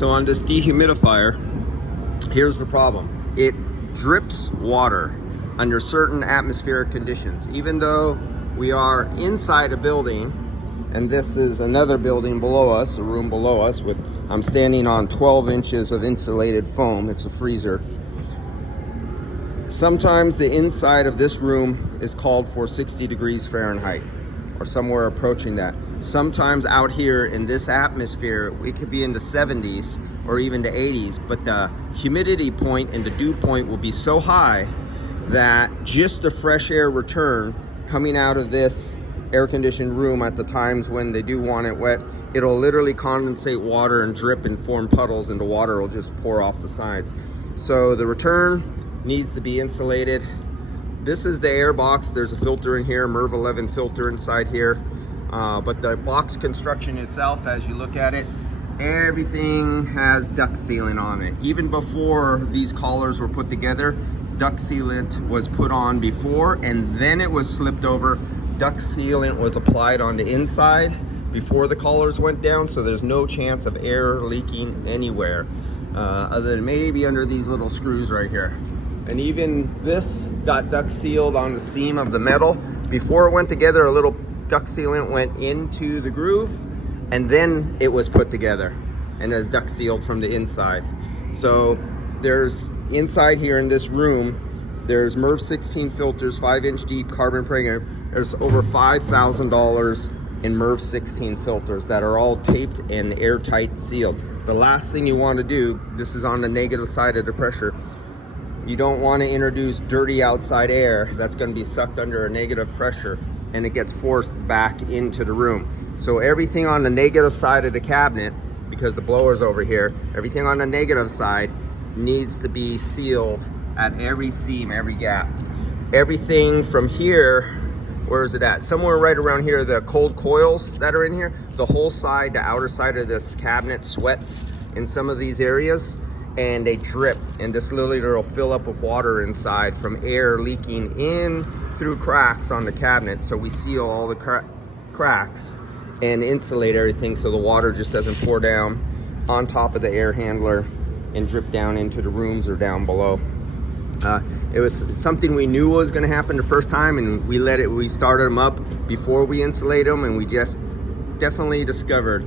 So on this dehumidifier, here's the problem. It drips water under certain atmospheric conditions. Even though we are inside a building, and this is another building below us, a room below us, with I'm standing on 12 inches of insulated foam. It's a freezer. Sometimes the inside of this room is called for 60 degrees Fahrenheit or somewhere approaching that. Sometimes out here in this atmosphere, it could be in the 70s or even the 80s, but the humidity point and the dew point will be so high that just the fresh air return coming out of this air-conditioned room at the times when they do want it wet, it'll literally condensate water and drip and form puddles, and the water will just pour off the sides. So the return needs to be insulated. This is the air box. There's a filter in here, MERV 11 filter inside here. But the box construction itself, as you look at it, everything has duct sealant on it. Even before these collars were put together, duct sealant was put on before, and then it was slipped over. Duct sealant was applied on the inside before the collars went down, so there's no chance of air leaking anywhere, other than maybe under these little screws right here. And even this got duct sealed on the seam of the metal. Before it went together, a little duct sealant went into the groove, and then it was put together and is duct sealed from the inside. So there's inside here in this room, there's MERV 16 filters, 5-inch deep, carbon pregnant. There's over $5,000 in MERV 16 filters that are all taped and airtight sealed. The last thing you want to do, this is on the negative side of the pressure, you don't want to introduce dirty outside air that's going to be sucked under a negative pressure and it gets forced back into the room. So everything on the negative side of the cabinet, because the blower's over here, everything on the negative side needs to be sealed at every seam, every gap. Everything from here, where is it at? Somewhere right around here, the cold coils that are in here, the whole side, the outer side of this cabinet sweats in some of these areas, and they drip, and this literally will fill up with water inside from air leaking in through cracks on the cabinet. So we seal all the cracks and insulate everything so the water just doesn't pour down on top of the air handler and drip down into the rooms or down below. It was something we knew was going to happen the first time, and we started them up before we insulate them, and we just definitely discovered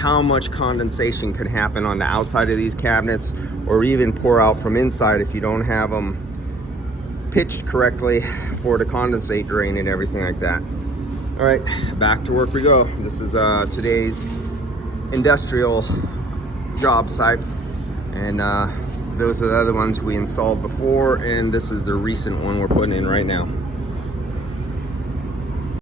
how much condensation could happen on the outside of these cabinets, or even pour out from inside if you don't have them pitched correctly for the condensate drain and everything like that. All right, back to work we go. This is today's industrial job site, and those are the other ones we installed before, and this is the recent one we're putting in right now.